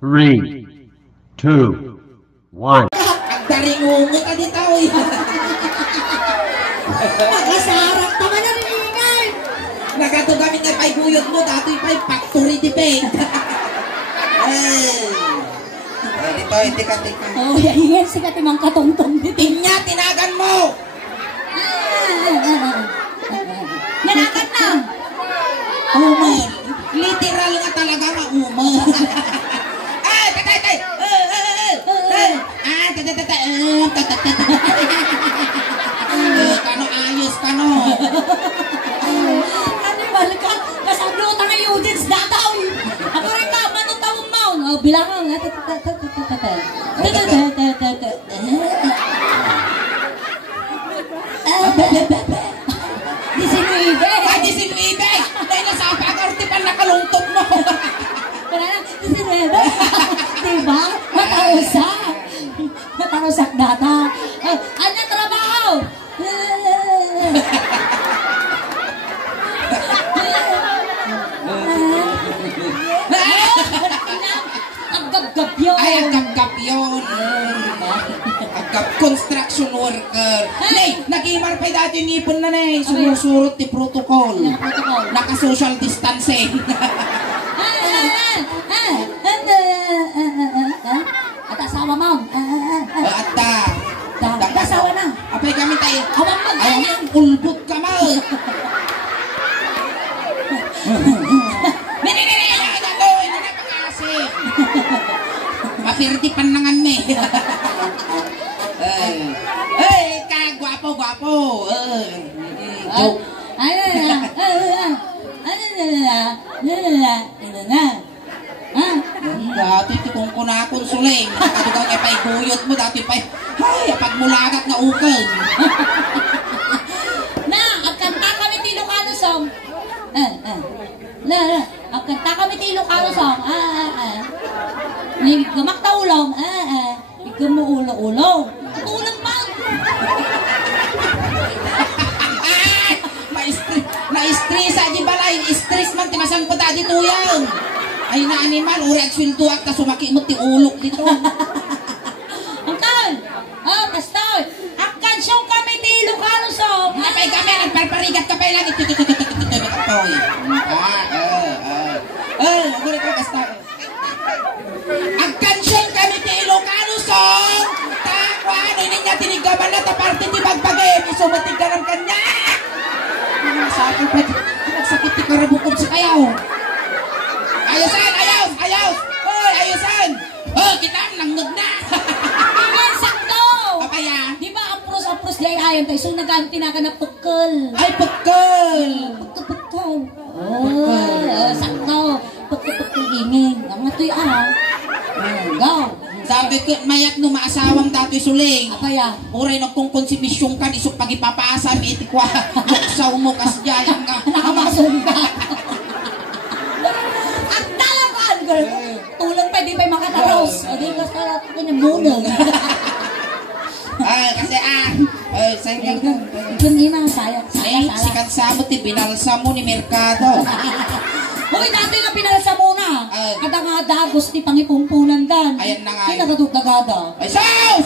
3, 2, 1. Agdaringungo ka di tao eh. Makasarap naman na riningay. Nagato kami nga pa'y guyot mo, dato'y pa'y factory di peg. Dito, hindi ka. Oh, yan si katimang katongtong dito. Tinya, tinagan mo! Nanakat na. Umar. Literal nga talaga ma-umar. Ay, tatay! Kano ayos, kano? Animal ka. Kasablutan na Eugene dataw. Ako rin ka, manutawang maun. Oh, bilangan. Disinuibe. Ay, disinuibe! Dahil nasa apagarte pa nakalungtog mo. Wala na, disinuibe. Diba? Matarusak. Matarusak data. Ano trabaho? Agab-gab yun. Ay, agap-gap yun. Agap construction worker. Nay, nag-imar pa dati yung ipon na nay. Sumusurot ti protocol. Naka-social distancing. At asawa mo. Ata. Asawa na. Apay kami tayo. Awang mag-ayang. Ayang ulbot ka mo. Mapirti panangan me. Hey, gwapo. Joke. Dati ito kung kunakon suling. Nakatugaw kay pa'y guyot mo. Dati pa'y, ay, pagmulagat na ukol. Na, agkanta kami ti Ilocano song. Agkanta kami ti Ilocano song. Gamak ta ulong. Ikaw mo ulo-ulo. Tulog man. Na-stress di balay. Stress man, timasan ko tadi tuyang. Ay na animal, uri at swiltuak ta sumaki mo ti ulok dito. Angkan! Kastoy! Angkan siyong kami ti Ilocano song. Napay kami, nagparparigat ka pa ilang. Itoy. Gulit ko kastoy. Angkan siyong kami ti Ilocano song. Takwa, ano yun niya tinigaman na taparte ti bagpagay. Isumatig ka ng kanya. Nagsakit pa, nagsakit ti karabukod sa kayaw. Ayos! Hoy, ayusan! Oh, kita nanggod na! Ayan, sakto! Papaya! Di ba apros di ayan tayo? So naganti na ka na pukul. Ay, pagkal! Pukul. Oh, sakto. Pukul ingin. Ang ato'y go! Sabi ko, mayak no maasawang dato'y suling. Apaya? Uray na kung konsimisyon ka, isok pagipapasa, itikwa, luksaw mo kasjayang ka. Nakamasong ka. At talagaan ko. Tulong pa, di pa makataros. O di ka sa kinamunong. Kasi sayang ka. Kundi na, sayang. Ay, sikat sa mo, binalsa mo ni Mercado. Hoy, dati na pinalsa muna. Kada nga dagos ni pangipumpunan dan. Ayan na nga. Pinakadugdagada. Ay, saw!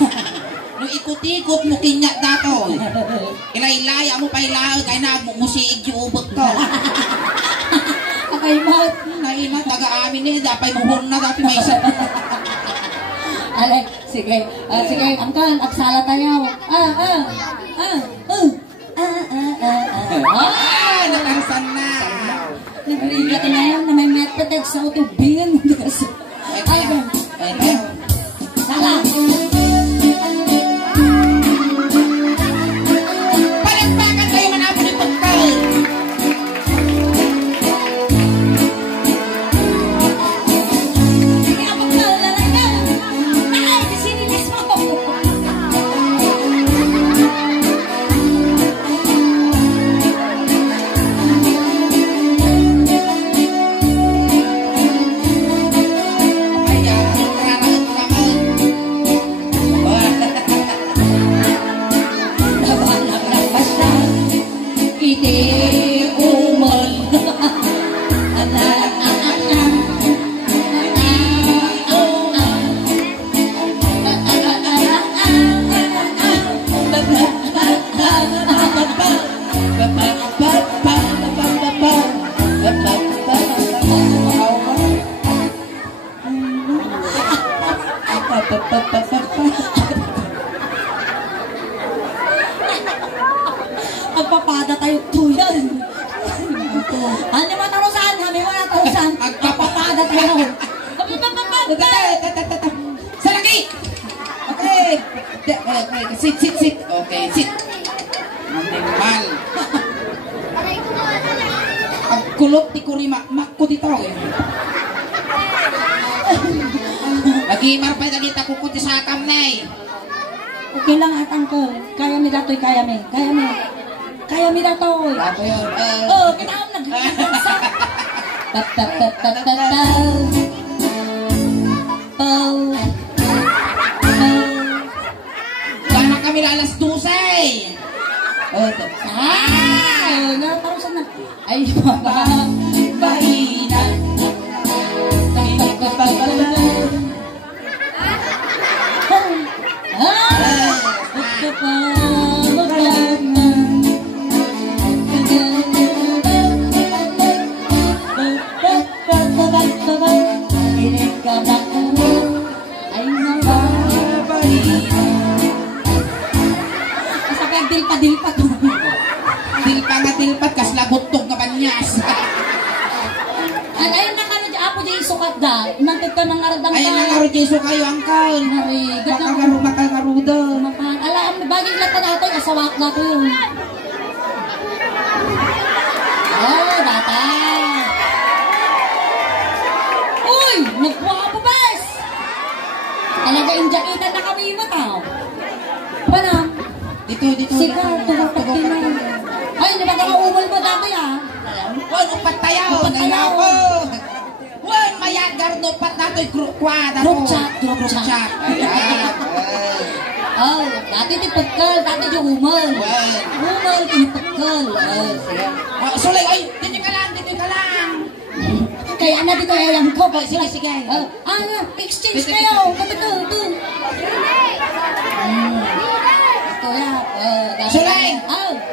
Nung ikot-ikot mo kinyak dato. Ilay-ilaya mo pa ilaw, kaya nagmusiig yung ubot ko. Kakaimot. Naima, taga-amin eh, dapay muhon na, dapay may isa. Ale, sige. Sige, angkan, agsala tayo. Natansan na. Nagligat na yun na may method sa utubingan. Ay, Sala. Palagpakan tayo manapon ni Pagkal. Sige, ang pagkalalay na. Sinilis mo. Ay, Agpapada tayo tuyan. Ano mo tarusan? Kami mo na tarusan. Agpapada tayo. Sa lagi! Okay. Sit. Okay, sit. Animal. Ang kulot ni Kurima. Makko dito eh. Lagi marpay lagi takukuti sa kamnay. Okay lang at angko. Kaya mi datoy, kaya mi. Kaya mi datoy. Ano yun? Oh, kinaam nag-dansa. Baka kami alas 12. Natarusan na. Ay, bahinan. Dilpat kas lagutog ka banyas. Ayun na kano apo di sukat da. Nantid ka nang naradang ka. Ay nangaro jesu kayo angkal. Narigat Makagaru makagaruda. Alam na bagay lang natin asawak na ko yun. Oh, data. Uy, nagwapo bes. Talaga injakitan na kami mo tao. Paano? Dito. Sigaw, tumapak din na. Ay, hindi ba umul mo dati ah? Wan upat tayaw. Nangako. Wan mayagar no pat nato kwada. Group chat. Ayan. Oh, dati di pagkal, dati di umul. Umul, tinipagkal. Sulay, ay, dito ka lang. Kaya na dito ayang ko. Sige. Exchange kayo. Ito. Sulay,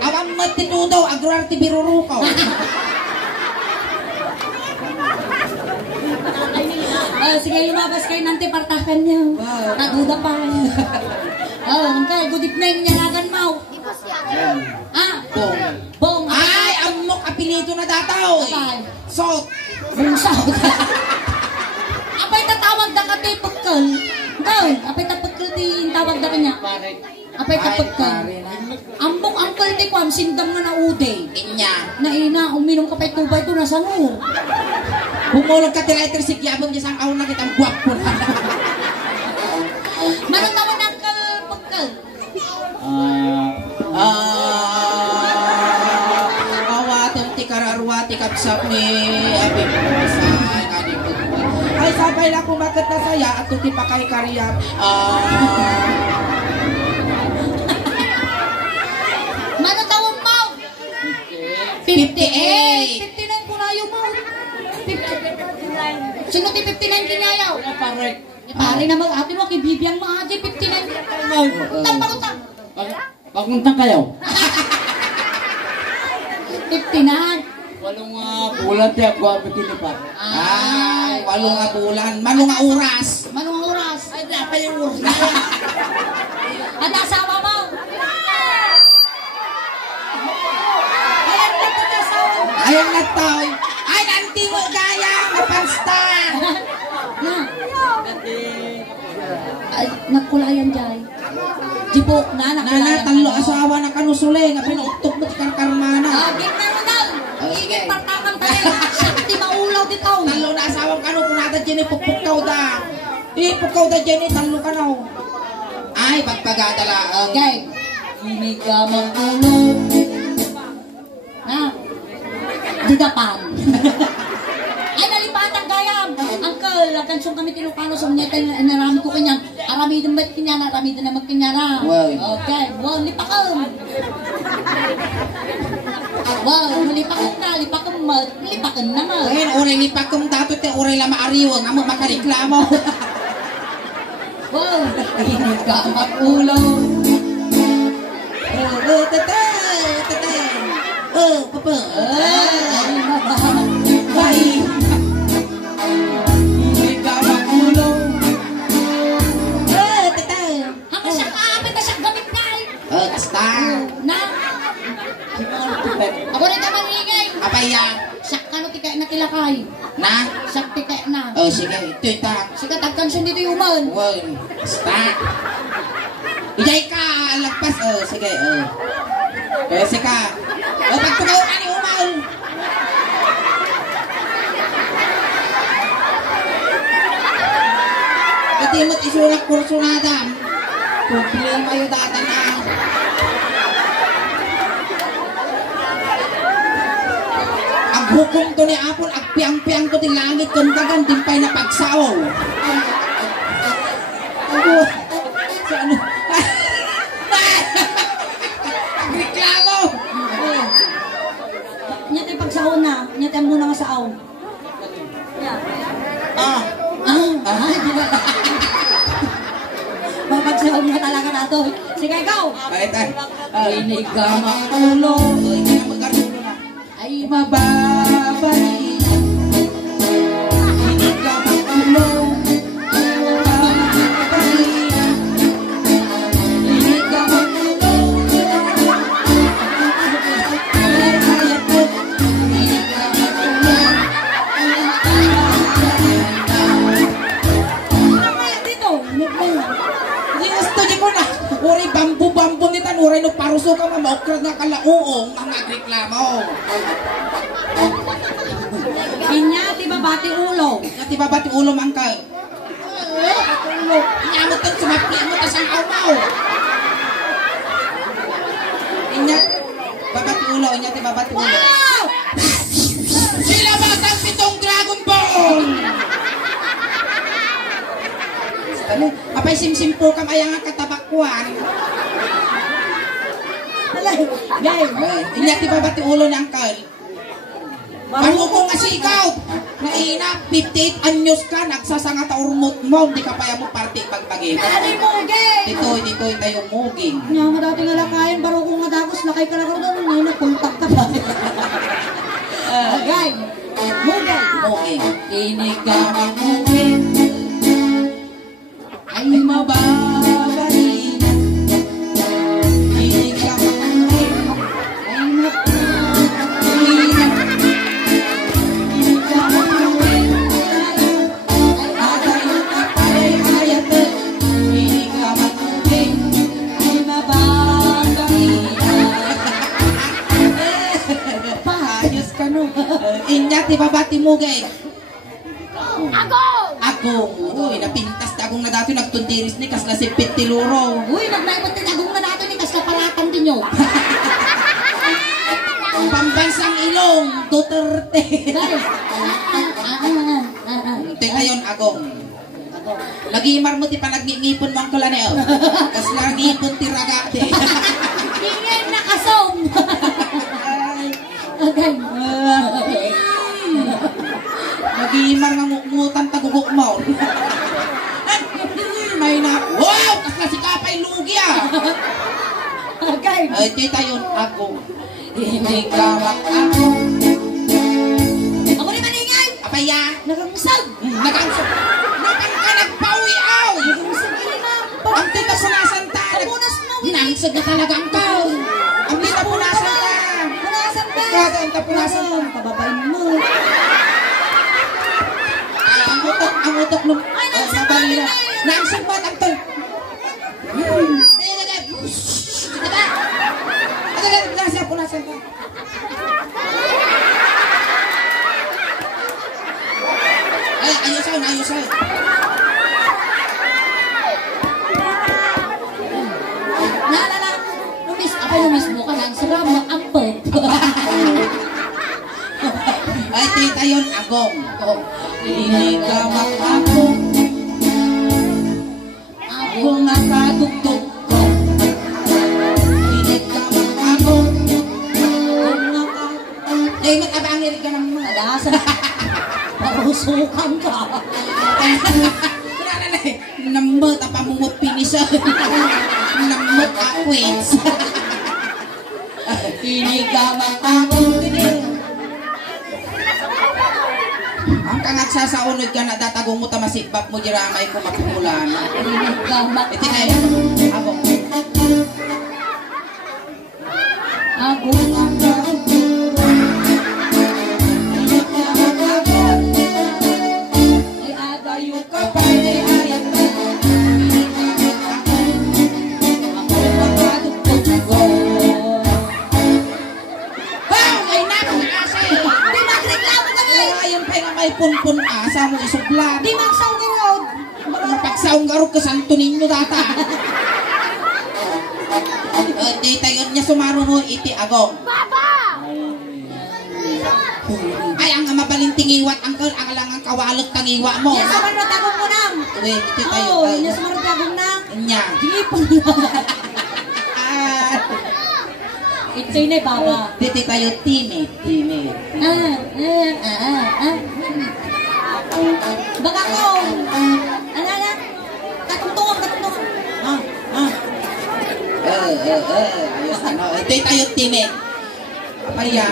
awang matinudaw, agrar ti birurukaw. Sige, lumabas kayo ng tipartakan niyo. Naguda pa. Good evening, nyalagan mo. Bong. Ay, amok apelido na dataw. Sot. Bungsaw. Apay tatawag na ka ti pagkal. Apay tapagkal ti tawag na kanya. Apay tapagkal. Ambok angkal ti kwam, sindam nga na ude. Inya. Naina, uminom ka pa'y tubay to nasa no. Bumulog ka ti electric yabang niya sang aw na kitang guwapo na. Manong tawag na angkal pagkal. Awatom ti kararwati kapsap ni Abing Pusay. Ay, sabay lang kumakit na saya at tuti pa kay kariyat. Manong tawag mo? 58. 59 ko na yung mo. Sino ti 59 kinyayaw? Pare na mag-ate mo, kibibiyang mga ate, 59. Tampang. Pakuntang kayo. 59. Walong bulan tayo ako ang pitilipan. Ay, walong nga bulan. Manong nga oras. Manong oras? Ay, dapat yung oras na. At asawa mo? Ayun na tao. Ay, nanti mo gaya. Napanstar. Na. Ay, nagkulayan dyan. Jibok na, Nana, talo asawa na kanusuli. Nga pinuktok mo tikang karmana. Git na mo daw. Igit partakan tayo. Sakti maulaw dito. Talo na asawang kanu. Punata dyan ipukpukaw da. Ipukaw da dyan talo ka na. Ay, pagpagadala. Okay. Hindi ka magulong. Na. Didapan. Ay, nalipatan gayam. Uncle, atensyon kami tinukano sa mga tayo. Narami ko kanya. Aramidan ba't kanya? Aramidan na magkanyara. Okay. Wow, lipakan. Wow, lipakan na. Lipakan naman. Ngayon, oray ni Pakong dato te oray la maariwang. Amo makariklamo. Wow, hindi ka magulong. Tatay. Papa. Ay, mabahal. Bye. Hindi ka makulong. Tatay. Haka siya kaapit na siya gamit na. Kasta. Na. kapit. Ako rin ka maningay. Apaya. Sak ka no tikay na tilakay. Na? Sak tikay na. Oh, sige. Ito ita. Sige, tagkansyon dito yung man. Wow. Start. Ijay ka. Lagpas. Oh, sige. Oh. Pwese ka. Oh, pagtugaw ka ni Umal. Katimot isulat kurso na dam. Problema yung data na. Ang hukom to ni Apon, agpiang-piang to di langit kung kagan, dimpay na pagsaw. Ano? Sa ano? Reklamo! Nya tayo pagsaon na. Nya tayo muna nga saon. Yeah. Mapagsaon nga talaga nato. Sige, ikaw. Inig ka makulo. Hindi na magkarulo na. Ay mababali. Inig ka makulo. Ay mababali. Inig ka makulo. Ay hayat mo. Inig ka makulo. Ano kaya dito? Hindi gusto di ko na. Uri bambu-bambu nitan. Uri no paruso ka maukrat nga kalauong ang nagreklamo. Inya, tiba bati ulo. Ngati babati ulo mangkal. Ulo. Inyamot ang sumapli mo tas ang aumaw. Inya, babati ulo. Inya, ti babati ulo. Wow! Sila batang pitong Dragon Ball! Apay simsim po kam ayang nga katabakwan. Alay, game. Inya, ti babati ulo ni angkal. Ano ko nga si ikaw? Naina, 58 anyos ka, nagsasanga taurmot mo, di ka pa mo party pagpagin. Nani mo, game. Ditoy tayo muging. Nya nga dati nga lakayin, baro ko nga dagos, lakay ka na ka doon, ngayon nagpuntak ka ba? Game. Mugay. Muging. Inig ka muging. Ay mababali. Inig ka muging. Ay mababali. Inig ka muging. Atay na tapay hayat. Inig ka muging. Ay mababali. Ayos ka no. Inya ti babati mugay. Agong. Uy, napintas ta agong na dati nagtuntiris ni kas nasipit ti luro. Uy, nagnaipot din agong na nato ni kas kapalatan din nyo. Pambansang ilong, Duterte. Guys. Ngayon agong. Lagi mo ti panagningipon mo ang kulaneo. Kas nangipon ti ragate. Ingay na kasong. Okay. Nagimar nga ngutan tagugok mo. May na. Wow! Kas na si Kapay Lugi ah. Okay. Ay, tita yun ako. Hindi ka ako. Ako rin maningay. Apaya. Nakamusag. Nag-answer. Napan ka nagpawi aw. Nakamusag yun na. Ang tita punasanta. Punas mo. Hinangsag na talaga ang kao. Ang tita punasanta. Punasan ba? Grabe, ang tita punasanta. Kababain mo. Ang utok nung... Ay, nangsag ba? Mabalina. Nangsag ba? Ang tol. Nasa punasanta. Ay, ayusan. Naalala, numis mo ka lang, sarap mo ang pop. Ay, tita yun, agong. Hindi ka makakong. Agong nakatugtog ko. Hindi ka makakong. Ay, nag-abangir ka naman. Nadasan. Nabusukan ka. Namot ang pamumupinis. Namot akwits. Hindi ka makakong. Ang kangat sasaunod ka na datagong mo tamasipap mo diramay ko mapimulan. Iti na yun. Agong. Agong ang may punpun asa mo isublat. Di magsaw kayo. Mapagsaong garog ka santo ninyo data. Di tayo niya sumaro mo iti agong. Ay, ang mabalinting iwat, angkol, ang alangang kawalot tang iwa mo. Yan sa manot agong mo nang. Uy, iti tayo. Oo, yan sa manot agong nang. Nya. Gipon Ah, Ito'y na baba. diti tayo timid. Baka ko. Ano na? Katungtungan. Ayos ano. Iti tayo timid. Apaya.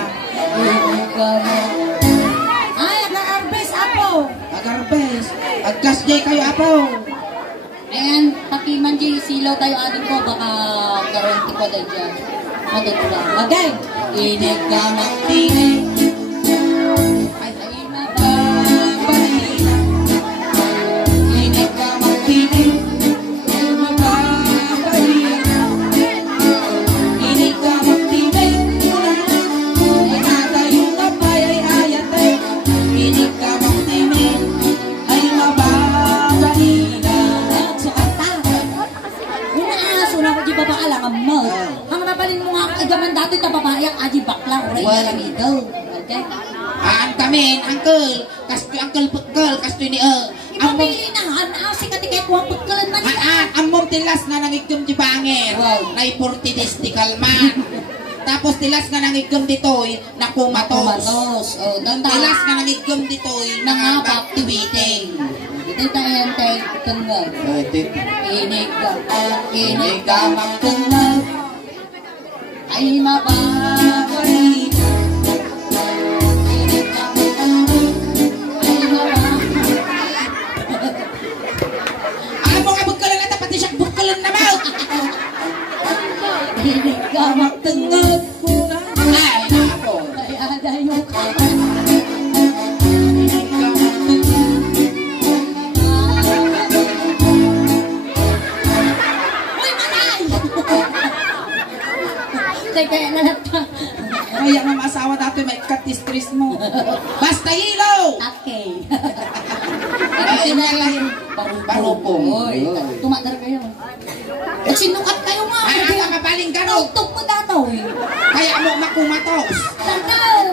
Ay, nag-arbes ako. Agarbes. Agkas jay kayo apo. Ayan, pakiman di silaw tayo atin ko. Baka garanti ko dahil dyan. Matutula. Magay. Inig ka magtingin. Ay, mababalik. Inig ka magtingin. Mababalik. Inig ka magtingin. Inatayo ka pa'y ay ayate. Inig ka magtingin. Ay mababalik. So, kanta. Unaaso na ko di ba alam ang mo. Ang nabalin mo nga agaman dati na babayak aji bakla oray Wala. lang ito. Okay? Aan kami, uncle. Kastoy uncle putkel. Kastoy ni Ipamili na ang si katikay ko ang pagkalan man. ang mong tilas na nangigom di bangin. Wow. Na ipurtidis di kalman. Tapos tilas nga nangigom ditoy na kumatos. Kumatos. Oh, ganda. Tilas nga nangigom ditoy na nga baptiwiting. Ito tayo tayo tunggal. Inig ka magtunggal. Ay mababalik. Inig ka magtunggal. Ay mababalik. Ang mga bugkalan na pati siya bugkalan na ba? Inig ka magtunggal. Ay, ako. Ay adayo ka. Uy, manay! Kaya nalata. Kaya nga maasawa dati may katistres mo. Basta hilo! Okay. Ay, nalahin. Barupong. Oy, tumadar kayo. At sinukat kayo nga. Ay, ang makabaling ka no. Tugtog mo dataw eh. Kaya mo makumatos. Tataw!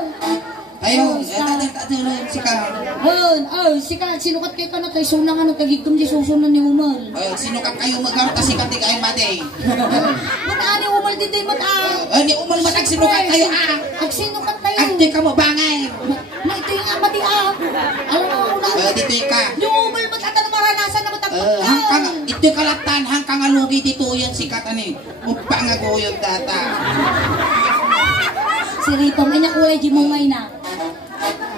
Ayun, Basta. sika. Oh, sika, sinukat kayo ka na kay sunang ano, kagigtom di susunan ni Umal. Ayun, sino ka kayo magarta si katig ay mate. Mataan ni Umal dito yung mataan. Ay, ni umang matag sinukat kayo Ag sinukat kayo. Ang di ka mo bangay. Na ito yung amati ah. Alam mo, una. Dito ka. Yung Umal matatan na maranasan na matagpagkan. Ito kalatan hangkang alugi dito yan si katani. Upang aguyod data. Si Rito, may nakulay di mungay na.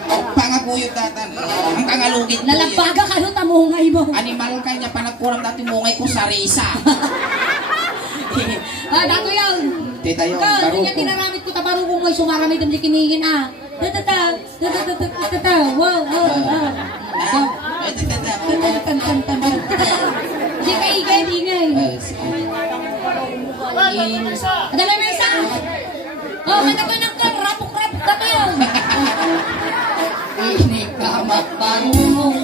Upang aguyod data. Hangkang alugi dito yan. Nalabaga ka nun tamungay mo. Animal ka niya panagkurang dati mungay ko sa risa. Dato yan. Tita yun, Ikaw, baruko. kanya tinaramit ko tabarong kung may sumaramay dam di kinigin ah. Tatata. Wow. Ay, tita. Di ka igay. Adala may isa. Oh, may takoy ng kal. Rapok-rapok dato yan. Inig ka magparunong.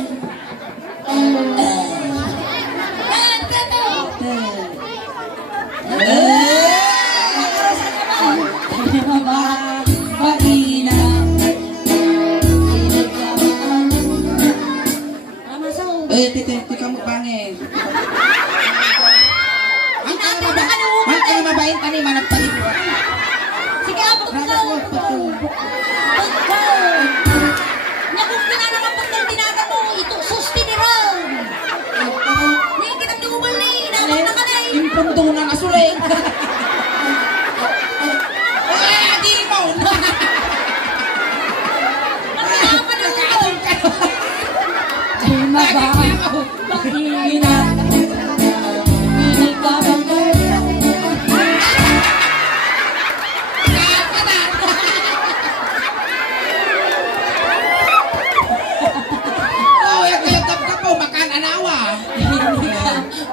Yan, dato. Tita ka mo bangin. Ang mabayin tani managpalit. Sige, abot ka. Nakong kinanang ang pagkang tinaga mo, ito susti ni Ron. Hindi kitang di umal na inabot na ka na eh. Impunto na nasuling. Di mo. Nakayapan na mo. Ay, mabaho. Bakina. Inig ka bang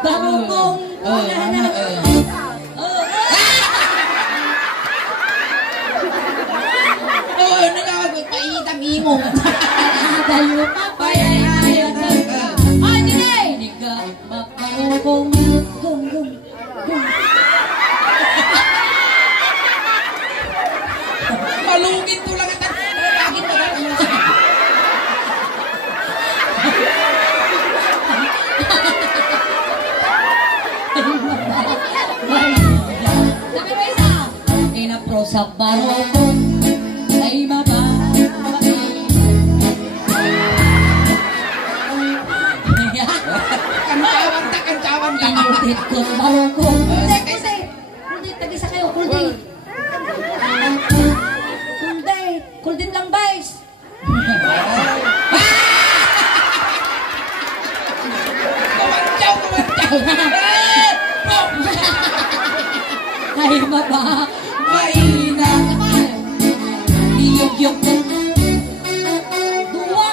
Barukong. Nagawag painit ang imong. Tayo papayayayag Ay, dinay! Niga makarugong Gum, gum, gum Malungin ko lang at lagi mo na Sabi mo isa Inapro sa barokong Ay mababay Kantawan ka. Inutit ko sa barokong Kuldit, tag-isa kayo, kuldit Kuldit lang, guys Kumantyaw. Ay maba Mahina Iyog-yog Dua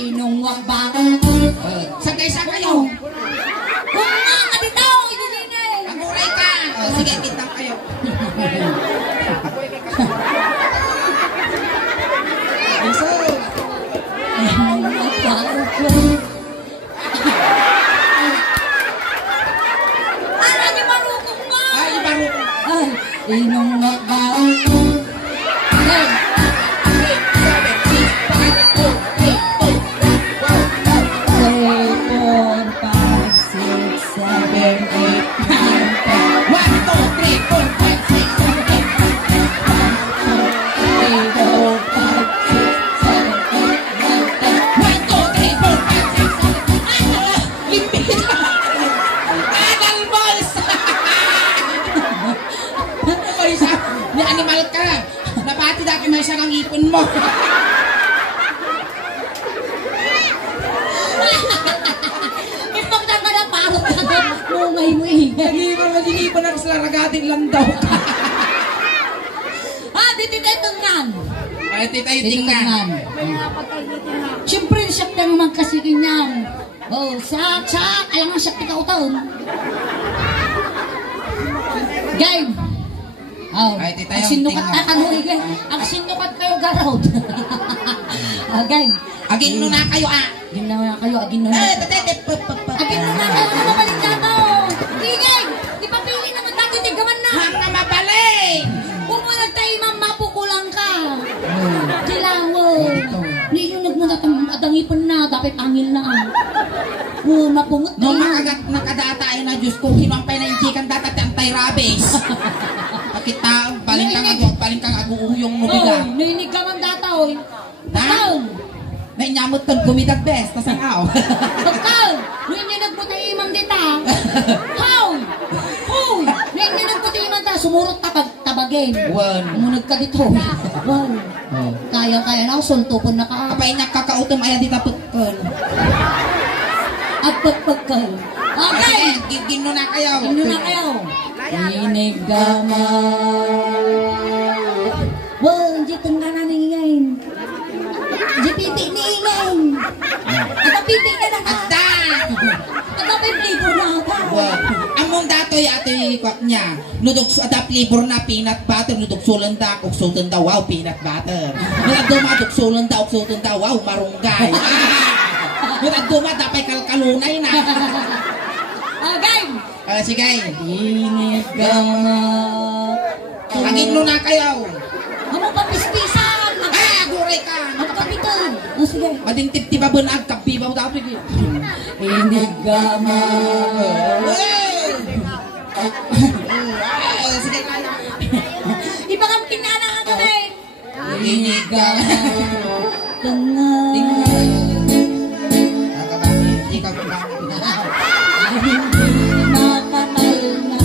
Inungwak ba Sagay kayo. Kung nga ka dito Idininin Aguray ka. Sige, kitang kayo. Inungwak ba Ano niya marukong nga Ay, baro ko. Ay Inungwak ba Ay 1, 2, 3, 4, 5, 6, 7, 8, 9, 10. 1, 2, 3, 4, 5, 6, 7, 8, 9, 10. May isa kang ipon mo. Ipagda ka na parang ka mungay mo eh. Nag-iipon ako sa laragating lang daw. Dititay-tungan. Ay, titay, tingnan. Siyempre, siya ka naman kasi ganyan. Oh, sak, alam nga siya ka utaon. Game. Oh, Ay, titay, ang sinukat tingnan. na kanoy, game. Ang sinukat kayo garod. Game. Agin no na kayo, ah. Agin na kayo, agin na. Agin na kayo, ano balik na to? Ingay, ipapili naman natin, tigaman na. Mga mabaling. Kung mo nagtayo, mapukulang ka. Kilawo. Hindi nyo nagmunatangipan na, dapat angil na. Mapungot No, kayo. nakadata ay na Diyos ko, kinumpay na injikan datat anti-rabies. Pakita, paling kang aguuyong mo biga. Oh, nainig ka man data, oy. Pagkaon. Nainyamot ton kumidag bes, tasangaw. Pagkaon. Ngayon nyo nagputay imang dita. How? Hoy. Ngayon nyo nagputay imang dita. Sumurot tabagin. Wan. Umunod ka dito. Wan. Kaya na ako, suntupon na ka. Kapay nakakautom ayan dita pagkon. At pagkal. Okay. Gino na kayo. Ino na kayo. Inigama. Wow, hindi tengah na ngayon. Hindi pipi ni ngayon. Ada pipi ka na ka. Ada. Ada pipi ko na ka. Among datoy atoy kwak niya. Nudog ada flavor na peanut butter, nudog sulan da, kung sultan da, wow, peanut butter. Nudog dumadog sulan da, kung sultan da, wow, marunggay. Nudog dumad, dapay kalkalunay na. Game. Sige. Inigama. Agin no na kayo. Ano pa pispisan? Aguray ka. Ano kapitan? Oh, sige. Madintip ti babon ag kapi ba dapat. Inigama. Sige. Ipakamkin na ang kamay. Inigama. Tengah. Ikaw ba? Hindi makakal na.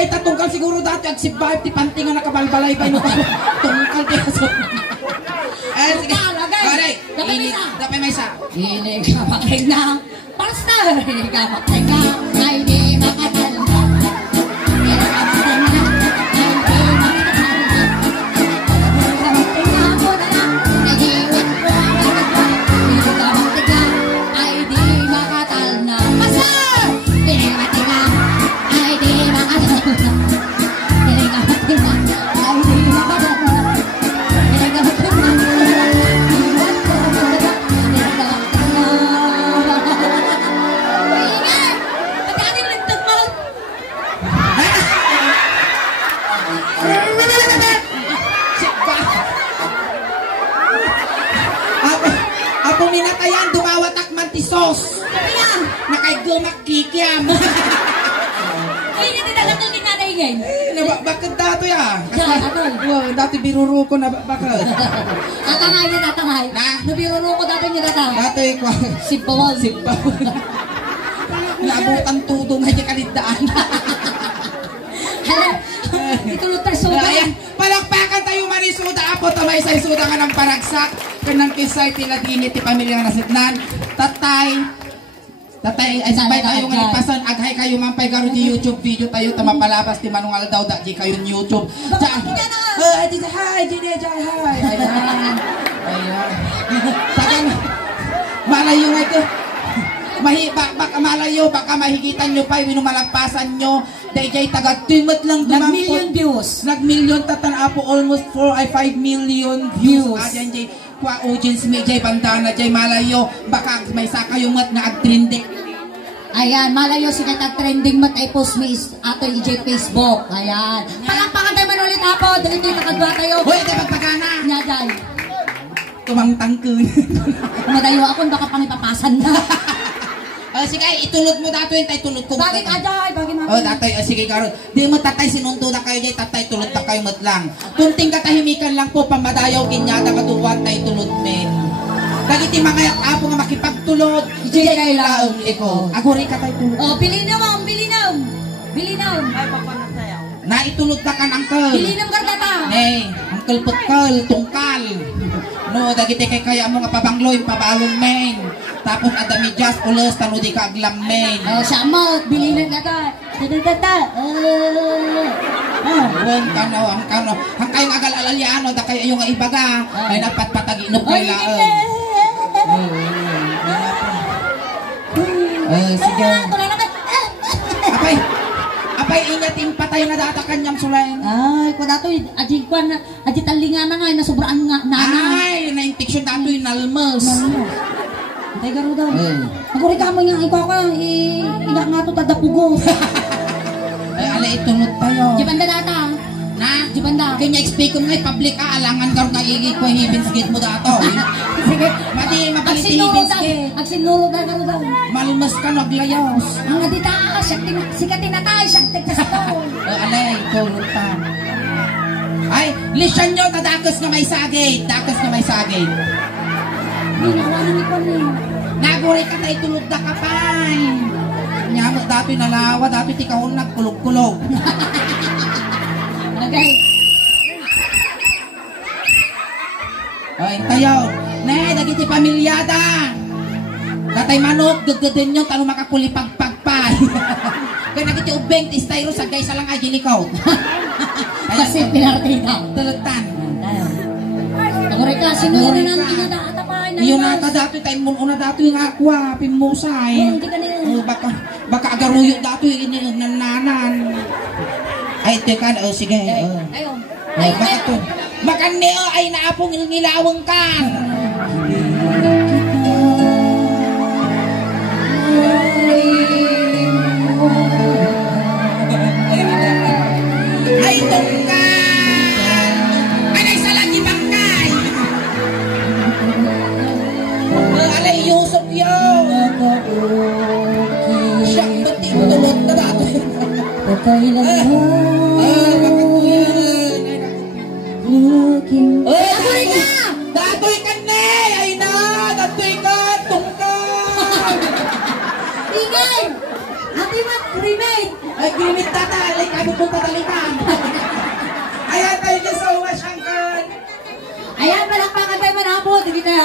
Apay tatungkal siguro dati ag sibay ti pantingan nakabalbalay pa ino tungkal ti aso. Sige. Alright. Dapat may isa. Hindi ka makina. Pastor, hindi ka makina. Ay di makatalma. Hindi ka makina. Ako minatayan, dumawatak mantisos. Nakaygumak kikiam. Ay, hindi talaga ito kinanay ngayon. Bakit dato ya? Ato. Dati biruro ko na bakit? Tatangay niya, tatangay. Nabiruro ko dati niya tatang. Dati ko. Sibawal. Naabutan tudong nga niya kalidaan. Itulog tayo suda. Ayan, palakpakan tayo manisuda. Apo tamay sa isuda nga ng paragsak. Kanang kisay tiladini ti pamilya nga nasitnan. Tatay, ay sabay tayo nga lipasan. Aghay kayo mampay garo di YouTube video tayo. Tamapalabas ti manungal daw da di kayo YouTube. Hi, Jide, hi. Ayan. Tagang, malayo nga ito. Baka malayo, baka mahigitan nyo pa, winumalagpasan nyo. Dahil taga-timot lang dumang. Nag-million views. Nag-million tatan po, almost 5 million views. Ayan, jay, kwa audience me, jay bandana, jay malayo. Baka may saka yung mat na ag-trending. Ayan, malayo siya trending mat ay post me ato i-j Facebook. Ayan. Palakpakan tayo man ulit hapo. Dali tayo nakadwa tayo. Hoy, ito pagpagana. Nga dyan. Tumang tangkun. Madayo ako, baka pangipapasan na. Sige, itulot mo dato yun, tayo tulot ko. Bakit aday? Bakit namin? Tatay, sige karon. Di mo tatay sinundo na kayo jay, tatay tulot na kayo mat lang. Kunting katahimikan lang po, pamadayaw kinyata katuwag tayo tulot men. Dagiti mga apo nga makipagtulot, jay kayo laong iko. Aguri ka tayo tulot. Oh, bilinam, bilinam. Bilinam. Naitulot na ka ng kal. Bilinam kartata. Ang kalpot-kal, tungkal. No, dagiti kay kaya mo nga pabangloy, pabalong men. Tapos adami just ulos tano di ka aglam men. Oh, siya mo, bilinam kata. Tata. Wen kano ang kano. Hang kayong agal alalyano da kay yung ibaga. Ay napatpatagi no kay laon. Sige. Apay inyatin patay na data kanyang sulayan. Ay, ko dato aji kwan aji talingan na nga na sobrang nga nana. Ay, na infection dato yung nalmos. Tay garo daw. Ako rin kamo nga ikaw ka inak nga to tadapugo. Ay ala itunod tayo. Di banda data. Na, di banda. Kanya explain ko nga public alangan garo nga igi ko hibins gate mo dato. Sige. Madi mapaliti hibins gate. Agsinuro da garo daw. Malmas ka naglayos. Ang adita sikatin na tayo siya sa to. Alay, tulutan. Ay, lisyan nyo, tadakas na may sagay. Dakas na may sagay. Ninawanan ni Kwan eh. Naguri ka tayo tulog na kapay. Nyamot dati nalawa, dati ti kahon nagkulog-kulog. Okay. Ay, tayo. Ne, dagiti pamilyada. Datay manok, gaggadin nyo, talo makakulipagpagpay. Kaya nagiti ubeng, ti styro sa guys, salang aji likaw. Kasi pinartina. Tulutan. Naguri ka, sinuro na ang kinadaata pa. Iyon na dati tayo mo una dati yung aqua, pimusay. Hindi ka na. Baka agaruyo dati yung nananan. Ay, teka, sige. Ayun. Ay, bakit to? Makani ay naapong ngilawang ka. Ay, tungkal! Anay sa lagi bangkay! Alay, Yusuf yun! Siyang bating tulot na dato. Patay lang mo. Bakit mo yan? Looking. Datoy ka! Datoy ka na! Ay na! Datoy ka! Tungkal! Ingay! Ate Mat, remake! Ay, gimit tata, like, kami punta talipan. Ayan, thank you so much, Uncle. Ayan, palakpakan tayo manabot. Hindi na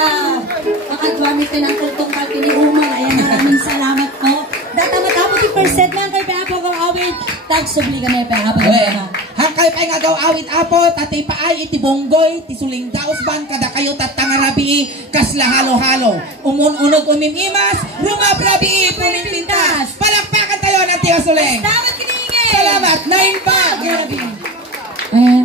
makagwamit ka ng tultong kalki ni Uman. Ayan, maraming salamat po. Data matapos yung percent lang kay Peapo kong awit. Tagsubli kami, Peapo. Hangkay pa nga gaw awit apo, tatay paay, iti bonggoy, ti suling daos ban, kada kayo tatangarabi, kasla halo-halo. Umun-unog umimimas, rumabrabi, pulintintas. Palakpakan tayo ng tiga suling. Salamat kiningin. Salamat, nain pa. Ayan.